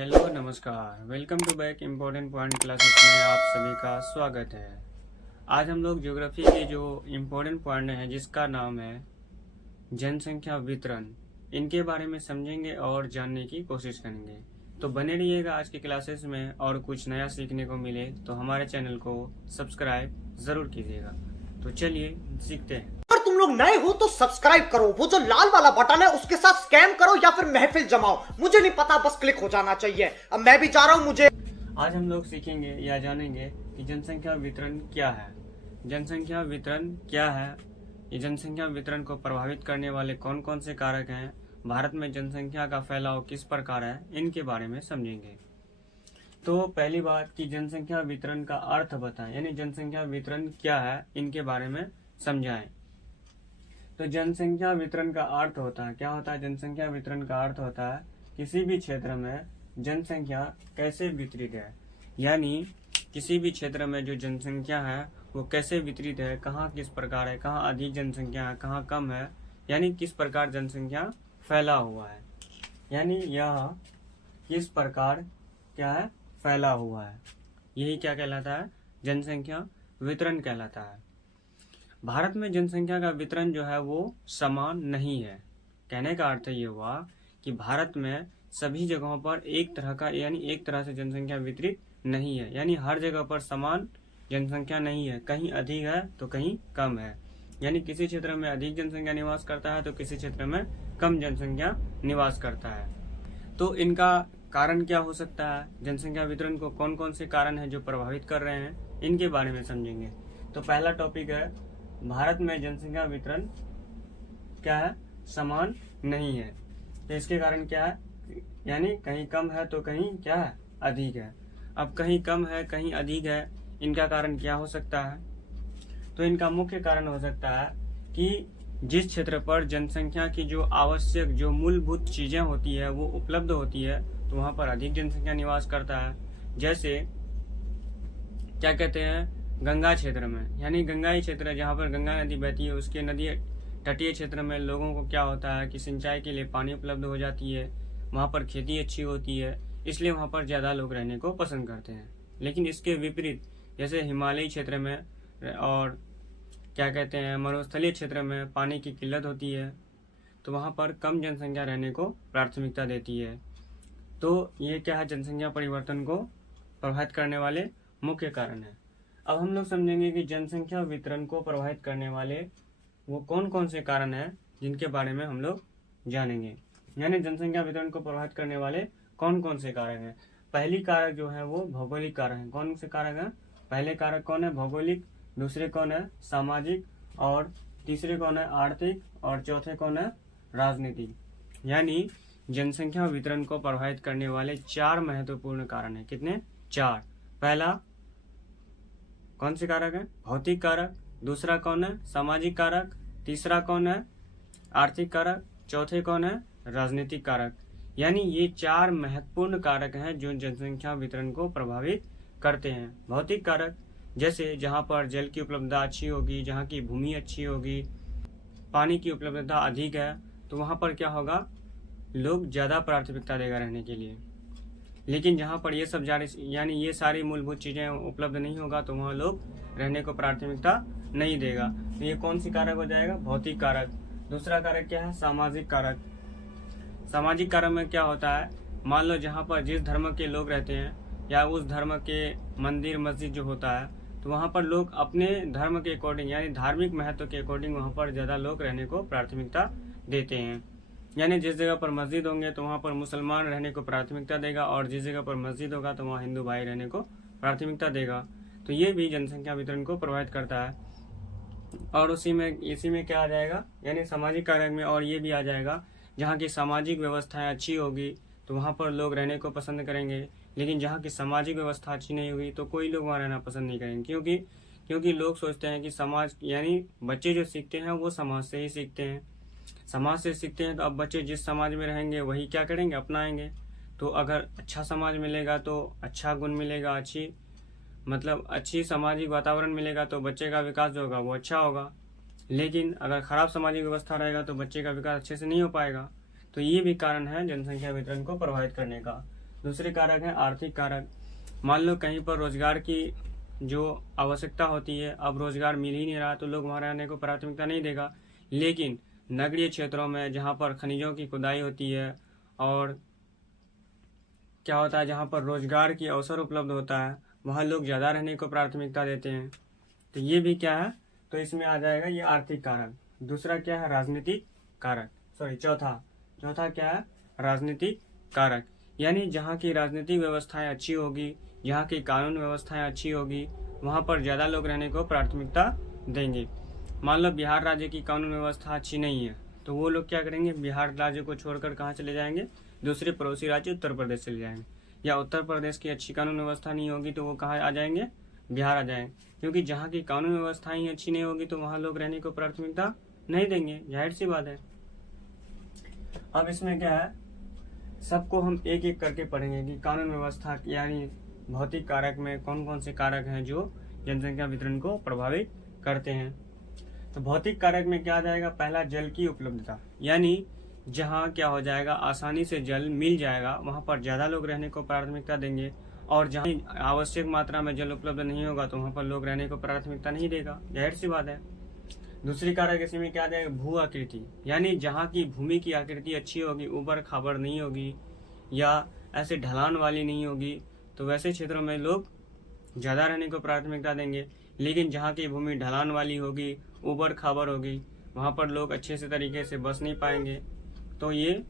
Hello नमस्कार, welcome to back important point classes में आप सभी का स्वागत है। आज हम लोग ज्योग्राफी के जो इम्पोर्टेंट पॉइंट है जिसका नाम है जनसंख्या वितरण, इनके बारे में समझेंगे और जानने की कोशिश करेंगे। तो बने रहिएगा आज की क्लासेस में, और कुछ नया सीखने को मिले तो हमारे चैनल को सब्सक्राइब जरूर कीजिएगा। तो चलिए सीखते हैं। अगर तुम लोग नए हो तो सब्सक्राइब करो, वो जो लाल वाला बटन है उसके साथ स्कैम करो या फिर महफिल जमाओ, मुझे नहीं पता, बस क्लिक हो जाना चाहिए। अब मैं भी जा रहा हूं। मुझे आज हम लोग सीखेंगे या जानेंगे कि जनसंख्या वितरण क्या है। जनसंख्या वितरण क्या है, ये जनसंख्या वितरण को प्रभावित करने वाले कौन कौन से कारक हैं, भारत में जनसंख्या का फैलाव किस प्रकार है, इनके बारे में समझेंगे। तो पहली बात कि जनसंख्या वितरण का अर्थ बताएं, यानी जनसंख्या वितरण क्या है, इनके बारे में समझाएं। तो जनसंख्या वितरण का अर्थ होता है, क्या होता है? जनसंख्या वितरण का अर्थ होता है किसी भी क्षेत्र में जनसंख्या कैसे वितरित है, यानी किसी भी क्षेत्र में जो जनसंख्या है वो कैसे वितरित है, कहाँ किस प्रकार है, कहाँ अधिक जनसंख्या है, कहाँ कम है, यानी किस प्रकार जनसंख्या फैला हुआ है, यानी यह किस प्रकार क्या है, फैला हुआ है। यही क्या कहलाता है? जनसंख्या वितरण कहलाता है। भारत में जनसंख्या का वितरण जो है वो समान नहीं है। कहने का अर्थ ये हुआ कि भारत में सभी जगहों पर एक तरह का, यानी एक तरह से जनसंख्या वितरित नहीं है, यानी हर जगह पर समान जनसंख्या नहीं है, कहीं अधिक है तो कहीं कम है, यानी किसी क्षेत्र में अधिक जनसंख्या निवास करता है तो किसी क्षेत्र में कम जनसंख्या निवास करता है। तो इनका कारण क्या हो सकता है, जनसंख्या वितरण को कौन कौन से कारण है जो प्रभावित कर रहे हैं, इनके बारे में समझेंगे। तो पहला टॉपिक है, भारत में जनसंख्या वितरण क्या है, समान नहीं है। तो इसके कारण क्या है, यानी कहीं कम है तो कहीं क्या है, अधिक है। अब कहीं कम है कहीं अधिक है, इनका कारण क्या हो सकता है? तो इनका मुख्य कारण हो सकता है कि जिस क्षेत्र पर जनसंख्या की जो आवश्यक, जो मूलभूत चीजें होती है वो उपलब्ध होती है, तो वहां पर अधिक जनसंख्या निवास करता है। जैसे क्या कहते हैं, गंगा क्षेत्र में, यानी गंगाई क्षेत्र जहाँ पर गंगा नदी बहती है, उसके नदी तटीय क्षेत्र में लोगों को क्या होता है कि सिंचाई के लिए पानी उपलब्ध हो जाती है, वहाँ पर खेती अच्छी होती है, इसलिए वहाँ पर ज़्यादा लोग रहने को पसंद करते हैं। लेकिन इसके विपरीत जैसे हिमालयी क्षेत्र में और क्या कहते हैं मरुस्थलीय क्षेत्र में पानी की किल्लत होती है, तो वहाँ पर कम जनसंख्या रहने को प्राथमिकता देती है। तो ये क्या है, जनसंख्या परिवर्तन को प्रभावित करने वाले मुख्य कारण है। अब हम लोग समझेंगे कि जनसंख्या वितरण को प्रभावित करने वाले वो कौन कौन से कारण हैं जिनके बारे में हम लोग जानेंगे, यानी जनसंख्या वितरण को प्रभावित करने वाले कौन कौन से कारक हैं। पहली कारक जो है वो भौगोलिक कारक है। कौन से कारक हैं? पहले कारक कौन है? भौगोलिक। दूसरे कौन है? सामाजिक। और तीसरे कौन है? आर्थिक। और चौथे कौन है? राजनीतिक। यानी जनसंख्या वितरण को प्रभावित करने वाले 4 महत्वपूर्ण कारण है। कितने? 4। पहला कौन से कारक है? भौतिक कारक। दूसरा कौन है? सामाजिक कारक। तीसरा कौन है? आर्थिक कारक। चौथे कौन है? राजनीतिक कारक। यानी ये 4 महत्वपूर्ण कारक हैं जो जनसंख्या वितरण को प्रभावित करते हैं। भौतिक कारक, जैसे जहाँ पर जल की उपलब्धता अच्छी होगी, जहाँ की भूमि अच्छी होगी, पानी की उपलब्धता अधिक है, तो वहाँ पर क्या होगा, लोग ज़्यादा प्राथमिकता देगा रहने के लिए। लेकिन जहाँ पर ये सब यानी ये सारी मूलभूत चीजें उपलब्ध नहीं होगा, तो वहाँ लोग रहने को प्राथमिकता नहीं देगा। तो ये कौन सी कारक हो जाएगा? भौतिक कारक। दूसरा कारक क्या है? सामाजिक कारक। सामाजिक कारक में क्या होता है, मान लो जहाँ पर जिस धर्म के लोग रहते हैं या उस धर्म के मंदिर मस्जिद जो होता है, तो वहाँ पर लोग अपने धर्म के अकॉर्डिंग, यानी धार्मिक महत्व के अकॉर्डिंग वहाँ पर ज्यादा लोग रहने को प्राथमिकता देते हैं। यानी जिस जगह पर मस्जिद होंगे तो वहाँ पर मुसलमान रहने को प्राथमिकता देगा, और जिस जगह पर मस्जिद होगा तो वहाँ हिंदू भाई रहने को प्राथमिकता देगा। तो ये भी जनसंख्या वितरण को प्रभावित करता है। और इसी में क्या आ जाएगा, यानी सामाजिक कारक में, और ये भी आ जाएगा जहाँ की सामाजिक व्यवस्थाएं अच्छी होगी तो वहाँ पर लोग रहने को पसंद करेंगे। लेकिन जहाँ की सामाजिक व्यवस्था अच्छी नहीं होगी तो कोई लोग वहाँ रहना पसंद नहीं करेंगे, क्योंकि लोग सोचते हैं कि समाज, यानी बच्चे जो सीखते हैं वो समाज से ही सीखते हैं। समाज से सीखते हैं तो अब बच्चे जिस समाज में रहेंगे वही क्या करेंगे, अपनाएंगे। तो अगर अच्छा समाज मिलेगा तो अच्छा गुण मिलेगा, अच्छी सामाजिक वातावरण मिलेगा तो बच्चे का विकास जो होगा वो अच्छा होगा। लेकिन अगर खराब सामाजिक व्यवस्था रहेगा तो बच्चे का विकास अच्छे से नहीं हो पाएगा। तो ये भी कारण है जनसंख्या वितरण को प्रभावित करने का। दूसरे कारक है आर्थिक कारक। मान लो कहीं पर रोजगार की जो आवश्यकता होती है, अब रोजगार मिल ही नहीं रहा तो लोग वहाँ रहने को प्राथमिकता नहीं देगा। लेकिन नगरीय क्षेत्रों में जहाँ पर खनिजों की खुदाई होती है और क्या होता है, जहाँ पर रोजगार की अवसर उपलब्ध होता है, वहाँ लोग ज़्यादा रहने को प्राथमिकता देते हैं। तो ये भी क्या है, तो इसमें आ जाएगा ये आर्थिक कारक। दूसरा क्या है, राजनीतिक कारक। चौथा क्या है, राजनीतिक कारक। यानी जहाँ की राजनीतिक व्यवस्थाएं अच्छी होगी, जहाँ की कानून व्यवस्थाएं अच्छी होगी, वहाँ पर ज़्यादा लोग रहने को प्राथमिकता देंगे। मान लो बिहार राज्य की कानून व्यवस्था अच्छी नहीं है तो वो लोग क्या करेंगे, बिहार राज्य को छोड़कर कहाँ चले जाएंगे, दूसरे पड़ोसी राज्य उत्तर प्रदेश चले जाएंगे। या उत्तर प्रदेश की अच्छी कानून व्यवस्था नहीं होगी तो वो कहाँ आ जाएंगे, बिहार आ जाएंगे। क्योंकि जहाँ की कानून व्यवस्था ही अच्छी नहीं होगी तो वहाँ लोग रहने को प्राथमिकता नहीं देंगे, जाहिर सी बात है। अब इसमें क्या है, सबको हम एक एक करके पढ़ेंगे कि कानून व्यवस्था यानी भौतिक कारक में कौन कौन से कारक हैं जो जनसंख्या वितरण को प्रभावित करते हैं। तो भौतिक कारक में क्या आ जाएगा, पहला जल की उपलब्धता। यानी जहाँ क्या हो जाएगा, आसानी से जल मिल जाएगा वहाँ पर ज़्यादा लोग रहने को प्राथमिकता देंगे, और जहाँ आवश्यक मात्रा में जल उपलब्ध नहीं होगा तो वहाँ पर लोग रहने को प्राथमिकता नहीं देगा, जाहिर सी बात है। दूसरी कारक इसमें क्या आ जाएगा, भू आकृति। यानी जहाँ की भूमि की आकृति अच्छी होगी, ऊबड़ खाबड़ नहीं होगी या ऐसे ढलान वाली नहीं होगी, तो वैसे क्षेत्रों में लोग ज़्यादा रहने को प्राथमिकता देंगे। लेकिन जहाँ की भूमि ढलान वाली होगी, ऊबड़ खाबड़ होगी, वहाँ पर लोग अच्छे से तरीके से बस नहीं पाएंगे, तो ये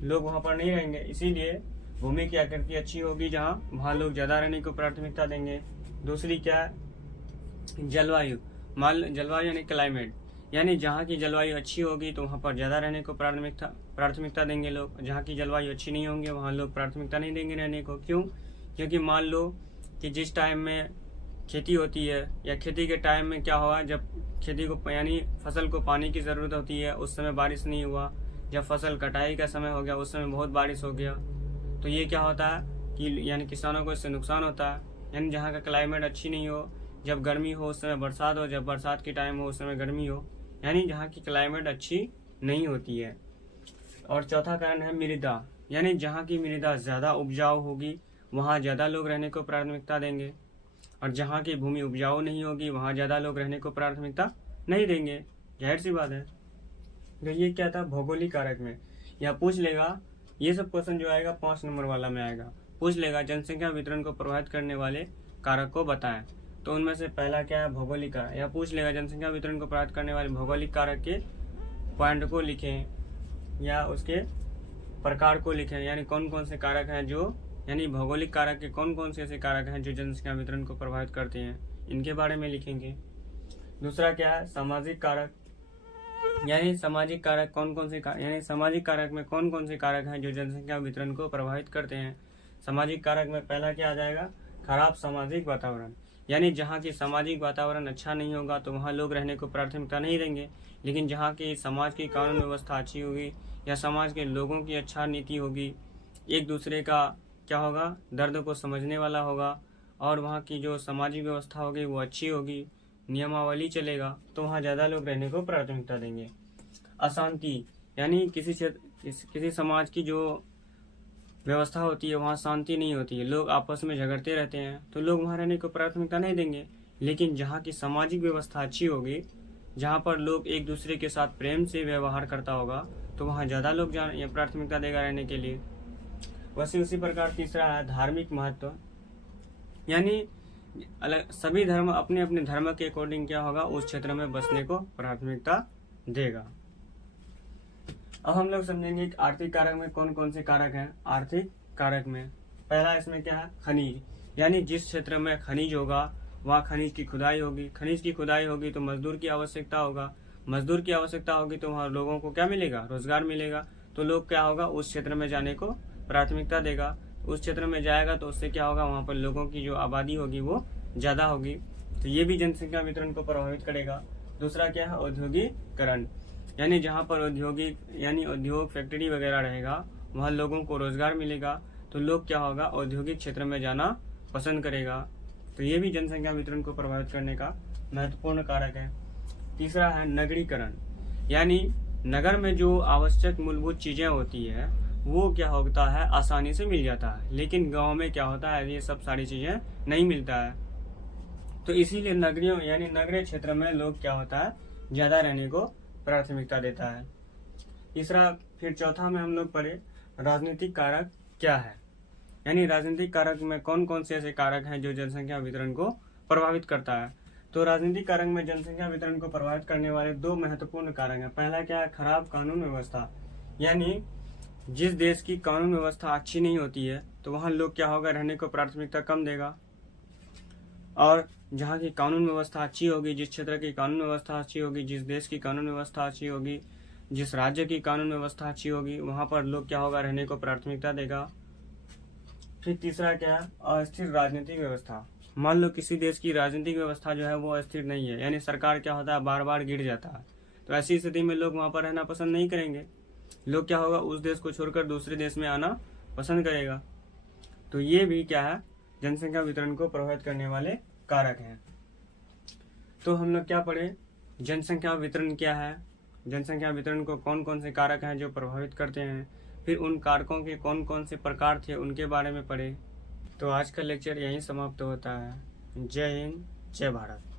लोग वहाँ पर नहीं रहेंगे। इसीलिए भूमि की आकृति अच्छी होगी जहाँ, वहाँ लोग ज़्यादा रहने को प्राथमिकता देंगे। दूसरी क्या है, जलवायु। जलवायु यानी क्लाइमेट। यानी जहाँ की जलवायु अच्छी होगी तो वहाँ पर ज़्यादा रहने को प्राथमिकता देंगे लोग। जहाँ की जलवायु अच्छी नहीं होंगे वहाँ लोग प्राथमिकता नहीं देंगे रहने को। क्यों? क्योंकि मान लो कि जिस टाइम में खेती होती है या खेती के टाइम में क्या हुआ, जब खेती को यानी फसल को पानी की ज़रूरत होती है उस समय बारिश नहीं हुआ, जब फसल कटाई का समय हो गया उस समय बहुत बारिश हो गया, तो ये क्या होता है कि यानी किसानों को इससे नुकसान होता है। यानी जहाँ का क्लाइमेट अच्छी नहीं हो, जब गर्मी हो उस समय बरसात हो, जब बरसात की टाइम हो उस समय गर्मी हो, यानी जहाँ की क्लाइमेट अच्छी नहीं होती है। और चौथा कारण है मृदा। यानी जहाँ की मृदा ज़्यादा उपजाऊ होगी वहाँ ज़्यादा लोग रहने को प्राथमिकता देंगे, और जहाँ की भूमि उपजाऊ नहीं होगी वहाँ ज़्यादा लोग रहने को प्राथमिकता नहीं देंगे, जाहिर सी बात है। तो ये क्या था, भौगोलिक कारक में। या पूछ लेगा, ये सब क्वेश्चन जो आएगा 5 नंबर वाला में आएगा, पूछ लेगा जनसंख्या वितरण को प्रभावित करने वाले कारक को बताएं। तो उनमें से पहला क्या है, भौगोलिक कारक। या पूछ लेगा जनसंख्या वितरण को प्रभावित करने वाले भौगोलिक कारक के पॉइंट को लिखें या उसके प्रकार को लिखें। यानी कौन कौन से कारक हैं जो, यानी भौगोलिक कारक के कौन कौन से ऐसे कारक हैं जो जनसंख्या वितरण को प्रभावित करते हैं, इनके बारे में लिखेंगे। दूसरा क्या है, सामाजिक कारक। यानी सामाजिक कारक कौन कौन से यानी सामाजिक कारक में कौन कौन से कारक हैं जो जनसंख्या वितरण को प्रभावित करते हैं। सामाजिक कारक में पहला क्या आ जाएगा, खराब सामाजिक वातावरण। यानी जहाँ की सामाजिक वातावरण अच्छा नहीं होगा तो वहाँ लोग रहने को प्राथमिकता नहीं देंगे। लेकिन जहाँ की समाज की कानून व्यवस्था अच्छी होगी या समाज के लोगों की अच्छा नीति होगी, एक दूसरे का क्या होगा, दर्द को समझने वाला होगा, और वहाँ की जो सामाजिक व्यवस्था होगी वो अच्छी होगी, नियमावली चलेगा, तो वहाँ ज़्यादा लोग रहने को प्राथमिकता देंगे। अशांति। यानी किसी समाज की जो व्यवस्था होती है वहाँ शांति नहीं होती है, लोग आपस में झगड़ते रहते हैं, तो लोग वहाँ रहने को प्राथमिकता नहीं देंगे। लेकिन जहाँ की सामाजिक व्यवस्था अच्छी होगी, जहाँ पर लोग एक दूसरे के साथ प्रेम से व्यवहार करता होगा, तो वहाँ ज़्यादा लोग प्राथमिकता देगा रहने के लिए। वैसे उसी प्रकार तीसरा है धार्मिक महत्व। यानी अलग सभी धर्म अपने अपने धर्म के अकॉर्डिंग क्या होगा, उस क्षेत्र में बसने को प्राथमिकता देगा। अब हम लोग समझेंगे कि आर्थिक कारक में कौन कौन से कारक हैं। आर्थिक कारक में पहला इसमें क्या है, खनिज। यानी जिस क्षेत्र में खनिज होगा वहाँ खनिज की खुदाई होगी, खनिज की खुदाई होगी तो मजदूर की आवश्यकता होगा, मजदूर की आवश्यकता होगी तो वहाँ लोगों को क्या मिलेगा, रोजगार मिलेगा, तो लोग क्या होगा, उस क्षेत्र में जाने को प्राथमिकता देगा। उस क्षेत्र में जाएगा तो उससे क्या होगा, वहाँ पर लोगों की जो आबादी होगी वो ज़्यादा होगी, तो ये भी जनसंख्या वितरण को प्रभावित करेगा। दूसरा क्या है, औद्योगिकरण। यानी जहाँ पर उद्योग फैक्ट्री वगैरह रहेगा वहाँ लोगों को रोजगार मिलेगा, तो लोग क्या होगा, औद्योगिक क्षेत्र में जाना पसंद करेगा, तो ये भी जनसंख्या वितरण को प्रभावित करने का महत्वपूर्ण कारक है। तीसरा है नगरीकरण। यानी नगर में जो आवश्यक मूलभूत चीजें होती है वो क्या होता है, आसानी से मिल जाता है। लेकिन गांव में क्या होता है, ये सब सारी चीजें नहीं मिलता है। तो इसीलिए नगरियों यानी नगरीय क्षेत्र में लोग क्या होता है, ज्यादा रहने को प्राथमिकता देता है। तीसरा, फिर चौथा में हम लोग पढ़े राजनीतिक कारक क्या है, यानी राजनीतिक कारक में कौन कौन से ऐसे कारक हैं जो जनसंख्या वितरण को प्रभावित करता है। तो राजनीतिक कारक में जनसंख्या वितरण को प्रभावित करने वाले दो महत्वपूर्ण कारक हैं। पहला क्या है, खराब कानून व्यवस्था, यानी जिस देश की कानून व्यवस्था अच्छी नहीं होती है तो वहाँ लोग क्या होगा, रहने को प्राथमिकता कम देगा। और जहाँ की कानून व्यवस्था अच्छी होगी, जिस क्षेत्र की कानून व्यवस्था अच्छी होगी, जिस देश की कानून व्यवस्था अच्छी होगी, जिस राज्य की कानून व्यवस्था अच्छी होगी, वहाँ पर लोग क्या होगा, रहने को प्राथमिकता देगा। फिर तीसरा क्या है, अस्थिर राजनीतिक व्यवस्था। मान लो किसी देश की राजनीतिक व्यवस्था जो है वो अस्थिर नहीं है, यानी सरकार क्या होता है, बार बार गिर जाता है, तो ऐसी स्थिति में लोग वहाँ पर रहना पसंद नहीं करेंगे। लोग क्या होगा, उस देश को छोड़कर दूसरे देश में आना पसंद करेगा। तो ये भी क्या है, जनसंख्या वितरण को प्रभावित करने वाले कारक हैं। तो हम लोग क्या पढ़े, जनसंख्या वितरण क्या है, जनसंख्या वितरण को कौन कौन से कारक हैं जो प्रभावित करते हैं, फिर उन कारकों के कौन कौन से प्रकार थे उनके बारे में पढ़े। तो आज का लेक्चर यहीं समाप्त होता है। जय हिंद, जय भारत।